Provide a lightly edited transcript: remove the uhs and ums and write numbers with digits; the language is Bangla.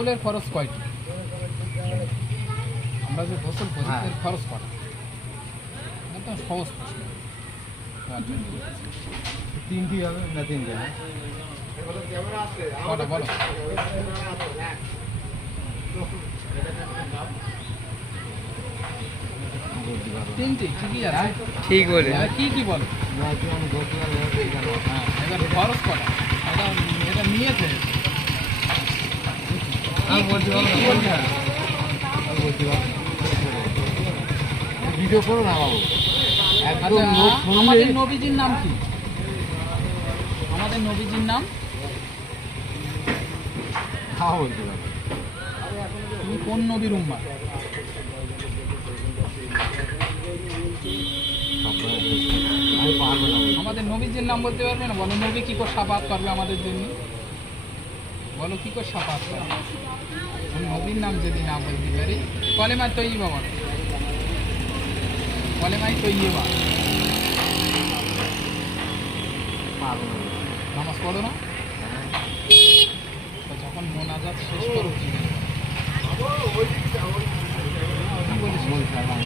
গোসলের খরচ কয়টি? আমরা যে গোসল করি এর খরচ কটা? একদম সহজ প্রশ্ন তোমার জন্য। তিনটি হবে না তিনটে? হ্যাঁ, কটা বলো? তিনটি ঠিকই আছে। ঠিক বলে। কি কি বলো? হ্যাঁ, এবার খরচ কটা? এটা নিয়েছে আমি বলতে পারবো কি না। বলতে হবে? আমি বলতে পারবো না। ভিডিও করো না বাবু, একদম আচ্ছা, লোক শুনলে আমাদের নবীজির নাম কি? আমাদের নবীজির নাম? খাওয়া বলতে পারবো। তুমি কোন নবীর উম্মাহ? আমি পারবো না বলতে। আমাদের নবীজির নাম বলতে পারবে না? বলো নবী কি করে শাফাত করবে আমাদের জন্য? বলো কি করে শাফাত করবে? আমি নবীর নাম যদি না বলতে পারি, কলেমা তৈবা বলো। কলেমাই তৈবা। পারবো না। নামাজ পড়ো না? তো যখন মোনাজাত শেষ করো কি বলবে? কি বলিস? বলতে পারবো না।